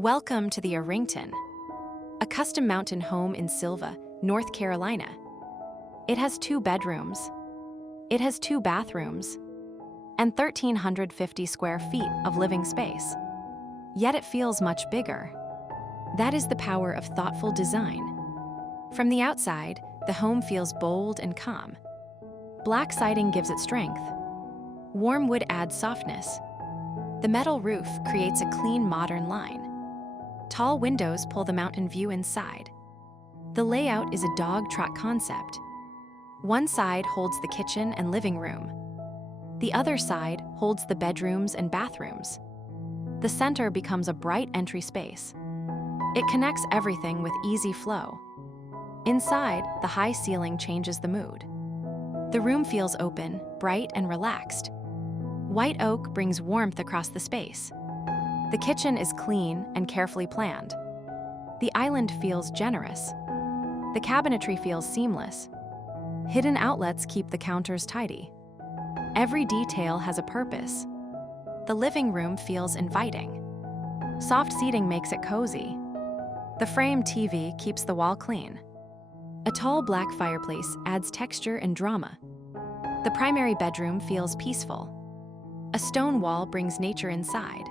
Welcome to the Arrington, a custom mountain home in Sylva, North Carolina. It has 2 bedrooms. It has 2 bathrooms and 1,350 square feet of living space. Yet it feels much bigger. That is the power of thoughtful design. From the outside, the home feels bold and calm. Black siding gives it strength. Warm wood adds softness. The metal roof creates a clean, modern line. Tall windows pull the mountain view inside. The layout is a dog trot concept. One side holds the kitchen and living room. The other side holds the bedrooms and bathrooms. The center becomes a bright entry space. It connects everything with easy flow. Inside, the high ceiling changes the mood. The room feels open, bright, and relaxed. White oak brings warmth across the space. The kitchen is clean and carefully planned. The island feels generous. The cabinetry feels seamless. Hidden outlets keep the counters tidy. Every detail has a purpose. The living room feels inviting. Soft seating makes it cozy. The frame TV keeps the wall clean. A tall black fireplace adds texture and drama. The primary bedroom feels peaceful. A stone wall brings nature inside.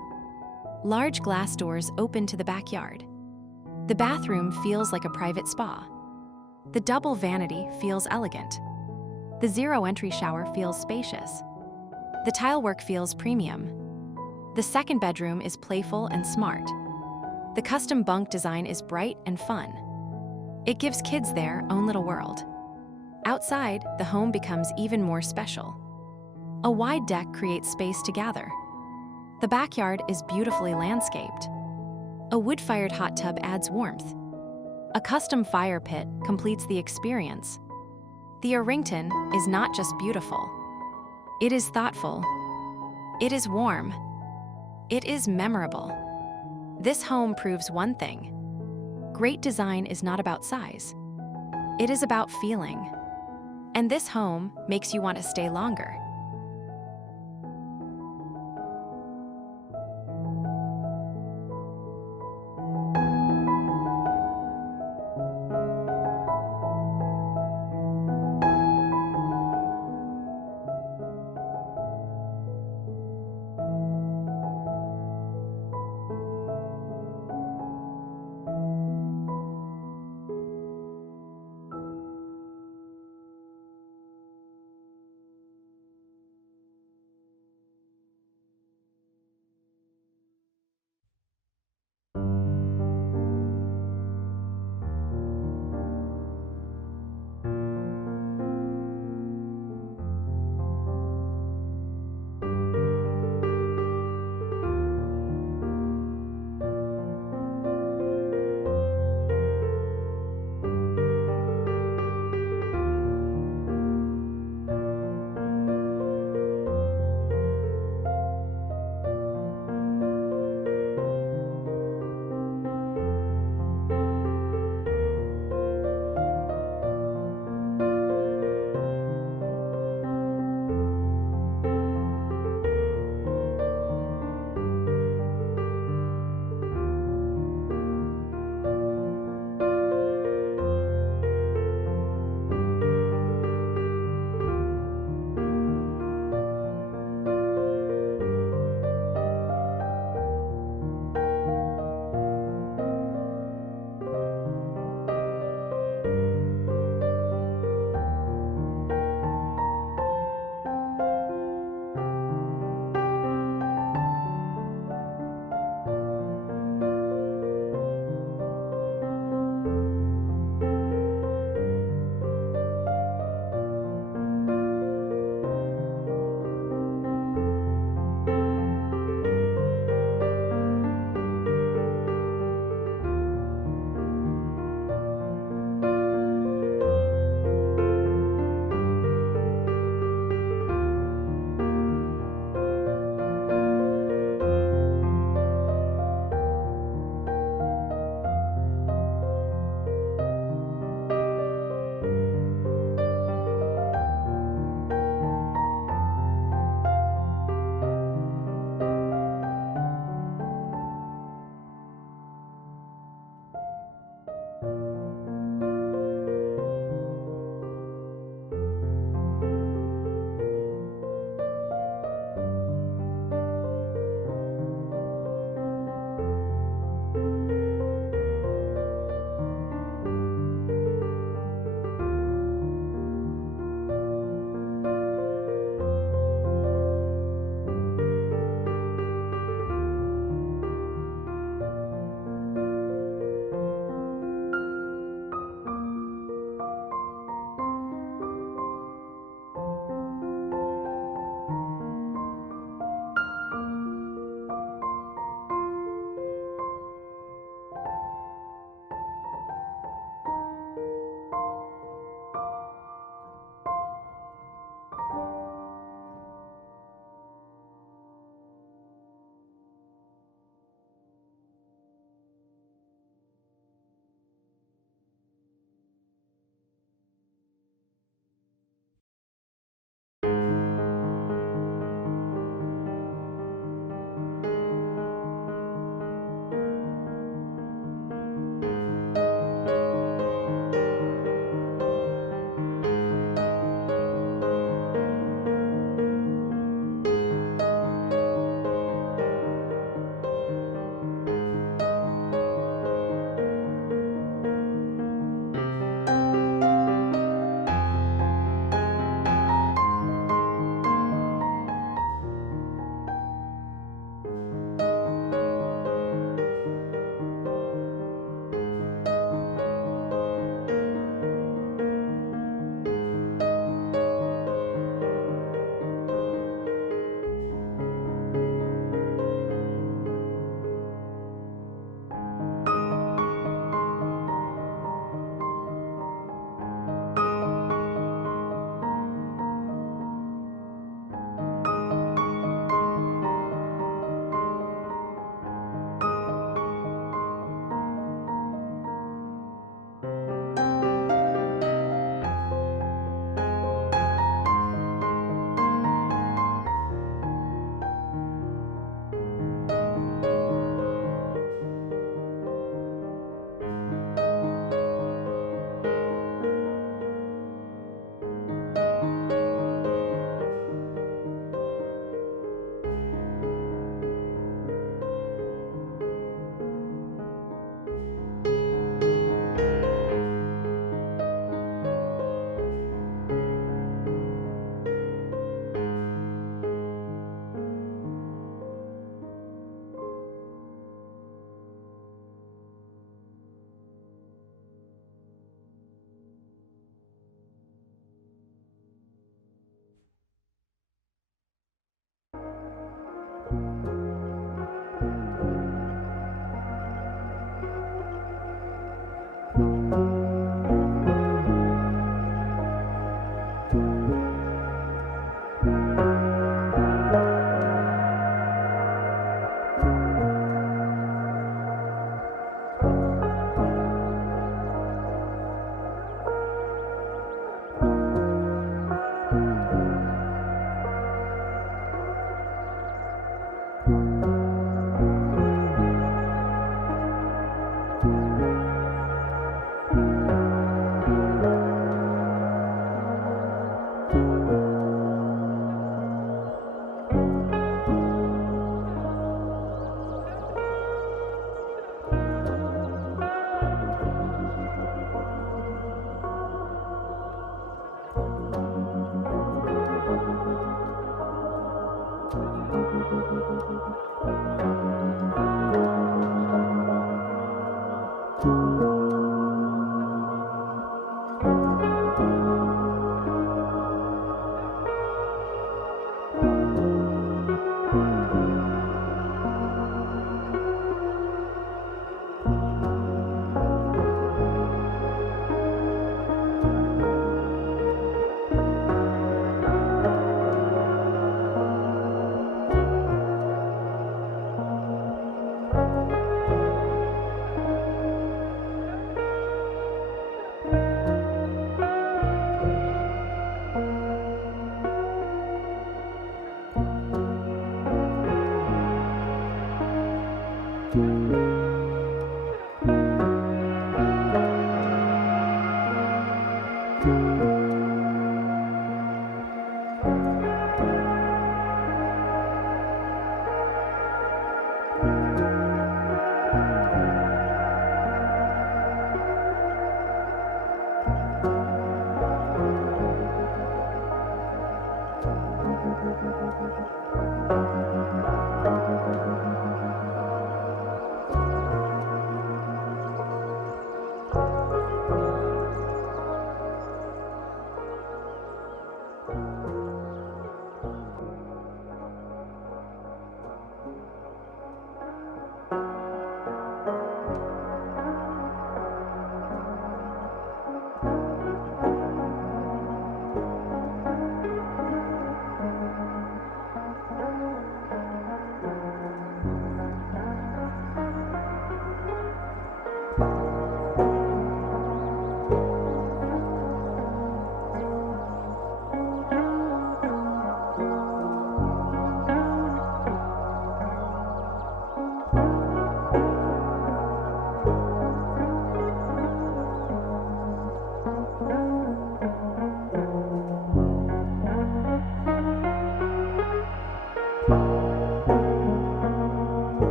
Large glass doors open to the backyard. The bathroom feels like a private spa. The double vanity feels elegant. The zero entry shower feels spacious. The tile work feels premium. The second bedroom is playful and smart. The custom bunk design is bright and fun. It gives kids their own little world. Outside, the home becomes even more special. A wide deck creates space to gather. The backyard is beautifully landscaped. A wood-fired hot tub adds warmth. A custom fire pit completes the experience. The Arrington is not just beautiful. It is thoughtful. It is warm. It is memorable. This home proves one thing. Great design is not about size. It is about feeling. And this home makes you want to stay longer.